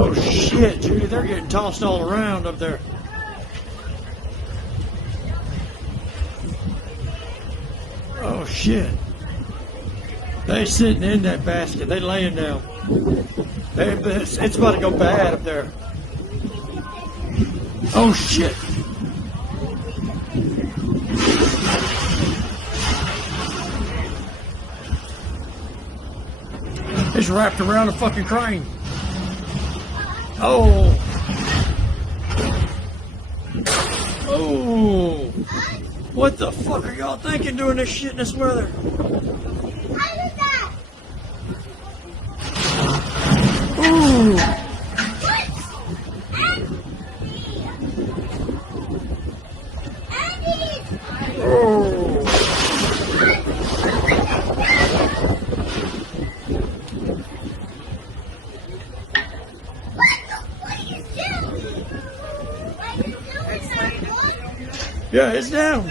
Oh shit, Judy, they're getting tossed all around up there. Oh shit. They sitting in that basket. They laying down. It's about to go bad up there. Oh shit. It's wrapped around the fucking crane. Oh. Oh. What the fuck are y'all thinking doing this shit in this weather? Ooh. Oh. Yeah, it's down.